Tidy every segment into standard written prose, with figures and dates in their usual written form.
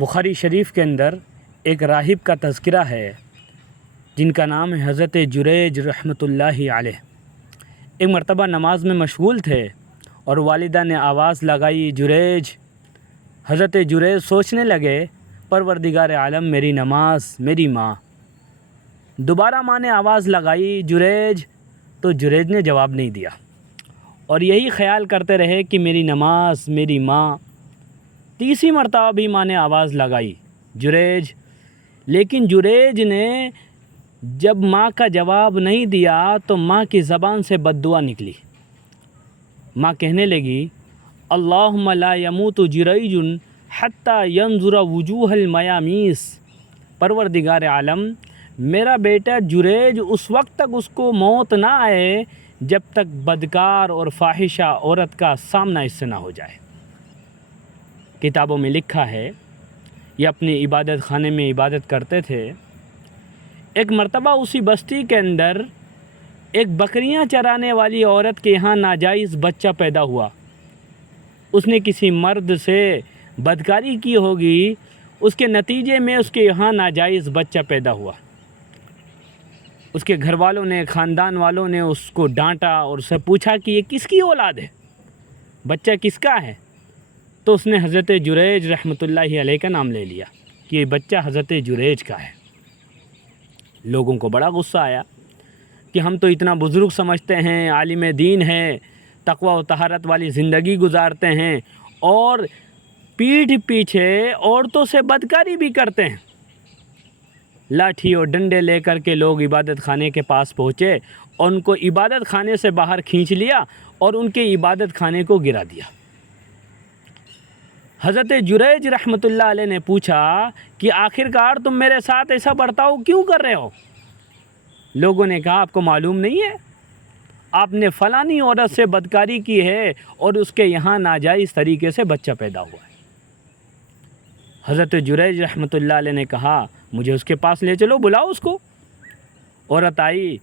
بخاری شریف کے اندر ایک راہب کا تذکرہ ہے جن کا نام ہے حضرت جریج رحمۃ اللہ علیہ۔ ایک مرتبہ نماز میں مشغول تھے اور والدہ نے آواز لگائی، جریج۔ حضرت جریج سوچنے لگے، پروردگار عالم میری نماز، میری ماں۔ دوبارہ ماں نے آواز لگائی، جریج، تو جریج نے جواب نہیں دیا اور یہی خیال کرتے رہے کہ میری نماز، میری ماں۔ تیسری مرتبہ بھی ماں نے آواز لگائی، جریج، لیکن جریج نے جب ماں کا جواب نہیں دیا تو ماں کی زبان سے بد دعا نکلی۔ ماں کہنے لگی، اللہم لا یموت جریج حتی ینظر وجوہ المیامیس۔ پروردگار عالم، میرا بیٹا جریج اس وقت تک اس کو موت نہ آئے جب تک بدکار اور فاحشہ عورت کا سامنا اس سے نہ ہو جائے۔ کتابوں میں لکھا ہے یہ اپنی عبادت خانے میں عبادت کرتے تھے۔ ایک مرتبہ اسی بستی کے اندر ایک بکریاں چرانے والی عورت کے یہاں ناجائز بچہ پیدا ہوا۔ اس نے کسی مرد سے بدکاری کی ہوگی، اس کے نتیجے میں اس کے یہاں ناجائز بچہ پیدا ہوا۔ اس کے گھر والوں نے، خاندان والوں نے اس کو ڈانٹا اور اس سے پوچھا کہ یہ کس کی اولاد ہے، بچہ کس کا ہے؟ تو اس نے حضرت جریج رحمۃ اللہ علیہ کا نام لے لیا کہ یہ بچہ حضرت جریج کا ہے۔ لوگوں کو بڑا غصہ آیا کہ ہم تو اتنا بزرگ سمجھتے ہیں، عالم دین ہے، تقوی و طہارت والی زندگی گزارتے ہیں، اور پیٹھ پیچھے عورتوں سے بدکاری بھی کرتے ہیں۔ لاٹھی اور ڈنڈے لے کر کے لوگ عبادت خانے کے پاس پہنچے اور ان کو عبادت خانے سے باہر کھینچ لیا اور ان کے عبادت خانے کو گرا دیا۔ حضرت جریج رحمۃ اللہ علیہ نے پوچھا کہ آخرکار تم میرے ساتھ ایسا برتاؤ کیوں کر رہے ہو؟ لوگوں نے کہا، آپ کو معلوم نہیں ہے آپ نے فلانی عورت سے بدکاری کی ہے اور اس کے یہاں ناجائز طریقے سے بچہ پیدا ہوا ہے۔ حضرت جریج رحمۃ اللہ علیہ نے کہا، مجھے اس کے پاس لے چلو، بلاؤ اس کو۔ عورت آئی،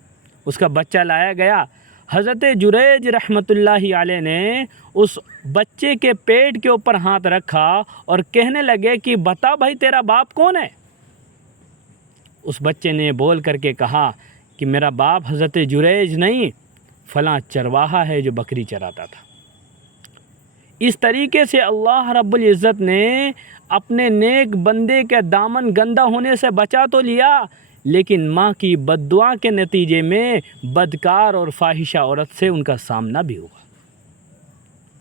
اس کا بچہ لایا گیا۔ حضرت جریج رحمۃ اللہ علیہ نے اس بچے کے پیٹ کے اوپر ہاتھ رکھا اور کہنے لگے کہ بتا بھائی تیرا باپ کون ہے؟ اس بچے نے بول کر کے کہا کہ میرا باپ حضرت جریج نہیں، فلاں چرواہا ہے جو بکری چراتا تھا۔ اس طریقے سے اللہ رب العزت نے اپنے نیک بندے کے دامن گندا ہونے سے بچا تو لیا، لیکن ماں کی بد دعا کے نتیجے میں بدکار اور فاحشہ عورت سے ان کا سامنا بھی ہوا۔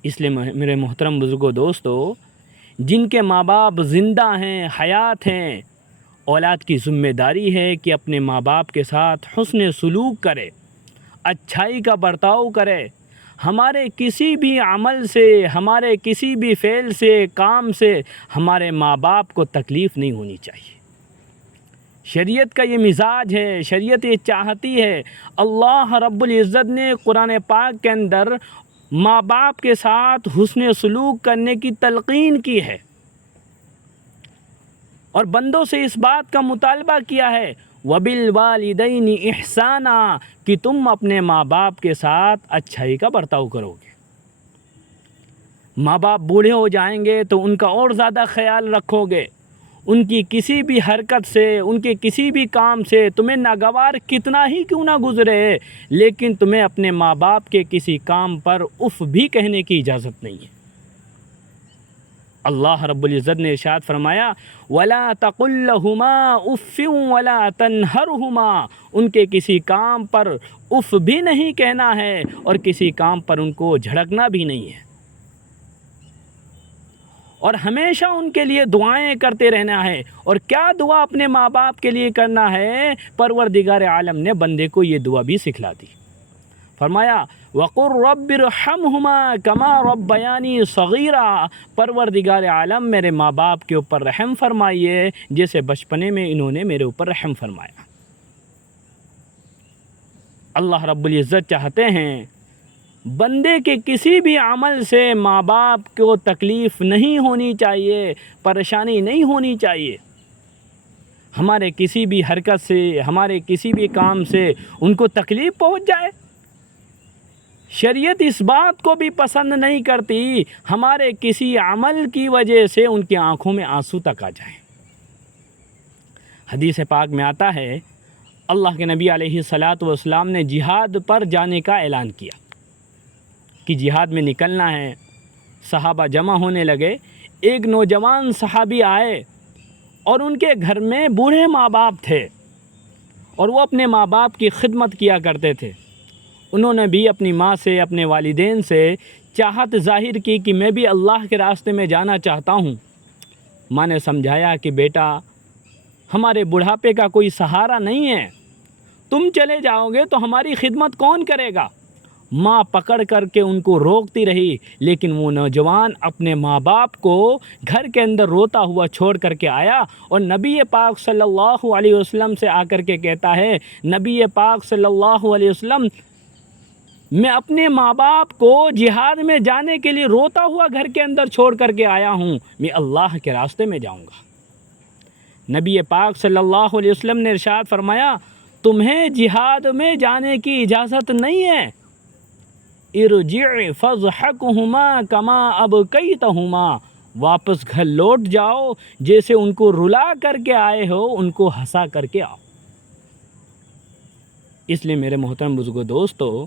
اس لیے میرے محترم بزرگوں، دوستو، جن کے ماں باپ زندہ ہیں، حیات ہیں، اولاد کی ذمہ داری ہے کہ اپنے ماں باپ کے ساتھ حسن سلوک کرے، اچھائی کا برتاؤ کرے۔ ہمارے کسی بھی عمل سے، ہمارے کسی بھی فعل سے، کام سے ہمارے ماں باپ کو تکلیف نہیں ہونی چاہیے۔ شریعت کا یہ مزاج ہے، شریعت یہ چاہتی ہے۔ اللہ رب العزت نے قرآن پاک کے اندر ماں باپ کے ساتھ حسن سلوک کرنے کی تلقین کی ہے اور بندوں سے اس بات کا مطالبہ کیا ہے، وَبِالْوَالِدَيْنِ إِحْسَانًا، کہ تم اپنے ماں باپ کے ساتھ اچھائی کا برتاؤ کرو گے۔ ماں باپ بوڑھے ہو جائیں گے تو ان کا اور زیادہ خیال رکھو گے۔ ان کی کسی بھی حرکت سے، ان کے کسی بھی کام سے تمہیں ناگوار کتنا ہی کیوں نہ گزرے، لیکن تمہیں اپنے ماں باپ کے کسی کام پر اف بھی کہنے کی اجازت نہیں ہے۔ اللہ رب العزت نے ارشاد فرمایا، وَلَا تَقُل لَّهُمَا أُفٍّ وَلَا تَنْهَرْهُمَا، ان کے کسی کام پر اف بھی نہیں کہنا ہے اور کسی کام پر ان کو جھڑکنا بھی نہیں ہے، اور ہمیشہ ان کے لیے دعائیں کرتے رہنا ہے۔ اور کیا دعا اپنے ماں باپ کے لیے کرنا ہے؟ پروردگار عالم نے بندے کو یہ دعا بھی سکھلا دی۔ فرمایا، وَقُلْ رَبِّ ارْحَمْهُمَا كَمَا رَبَّيَانِي صَغِيرًا، پروردگار عالم میرے ماں باپ کے اوپر رحم فرمائیے جیسے بچپنے میں انہوں نے میرے اوپر رحم فرمایا۔ اللہ رب العزت چاہتے ہیں بندے کے کسی بھی عمل سے ماں باپ کو تکلیف نہیں ہونی چاہیے، پریشانی نہیں ہونی چاہیے۔ ہمارے کسی بھی حرکت سے، ہمارے کسی بھی کام سے ان کو تکلیف پہنچ جائے، شریعت اس بات کو بھی پسند نہیں کرتی ہمارے کسی عمل کی وجہ سے ان کی آنکھوں میں آنسو تک آ جائیں۔ حدیث پاک میں آتا ہے اللہ کے نبی علیہ الصلاۃ والسلام نے جہاد پر جانے کا اعلان کیا کہ جہاد میں نکلنا ہے۔ صحابہ جمع ہونے لگے۔ ایک نوجوان صحابی آئے اور ان کے گھر میں بوڑھے ماں باپ تھے اور وہ اپنے ماں باپ کی خدمت کیا کرتے تھے۔ انہوں نے بھی اپنی ماں سے، اپنے والدین سے چاہت ظاہر کی کہ میں بھی اللہ کے راستے میں جانا چاہتا ہوں۔ ماں نے سمجھایا کہ بیٹا، ہمارے بڑھاپے کا کوئی سہارا نہیں ہے، تم چلے جاؤ گے تو ہماری خدمت کون کرے گا؟ ماں پکڑ کر کے ان کو روکتی رہی، لیکن وہ نوجوان اپنے ماں باپ کو گھر کے اندر روتا ہوا چھوڑ کر کے آیا اور نبی پاک صلی اللہ علیہ وسلم سے آ کر کے کہتا ہے، نبی پاک صلی اللہ علیہ وسلم، میں اپنے ماں باپ کو جہاد میں جانے کے لیے روتا ہوا گھر کے اندر چھوڑ کر کے آیا ہوں، میں اللہ کے راستے میں جاؤں گا۔ نبی پاک صلی اللہ علیہ وسلم نے ارشاد فرمایا، تمہیں جہاد میں جانے کی اجازت نہیں ہے، ارجع فاضحکہما کما ابکیتہما، واپس گھر لوٹ جاؤ، جیسے ان کو رلا کر کے آئے ہو ان کو ہنسا کر کے آؤ۔ اس لیے میرے محترم بزرگو دوستو،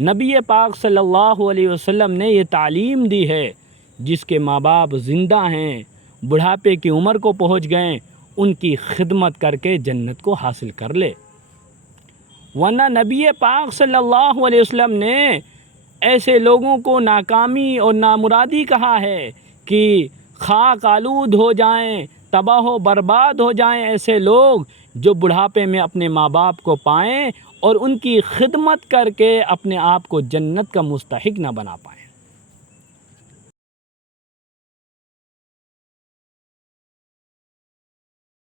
نبی پاک صلی اللہ علیہ وسلم نے یہ تعلیم دی ہے، جس کے ماں باپ زندہ ہیں، بڑھاپے کی عمر کو پہنچ گئے، ان کی خدمت کر کے جنت کو حاصل کر لے۔ ورنہ نبی پاک صلی اللہ علیہ وسلم نے ایسے لوگوں کو ناکامی اور نامرادی کہا ہے کہ خاک آلود ہو جائیں، تباہ و برباد ہو جائیں ایسے لوگ جو بڑھاپے میں اپنے ماں باپ کو پائیں اور ان کی خدمت کر کے اپنے آپ کو جنت کا مستحق نہ بنا پائیں۔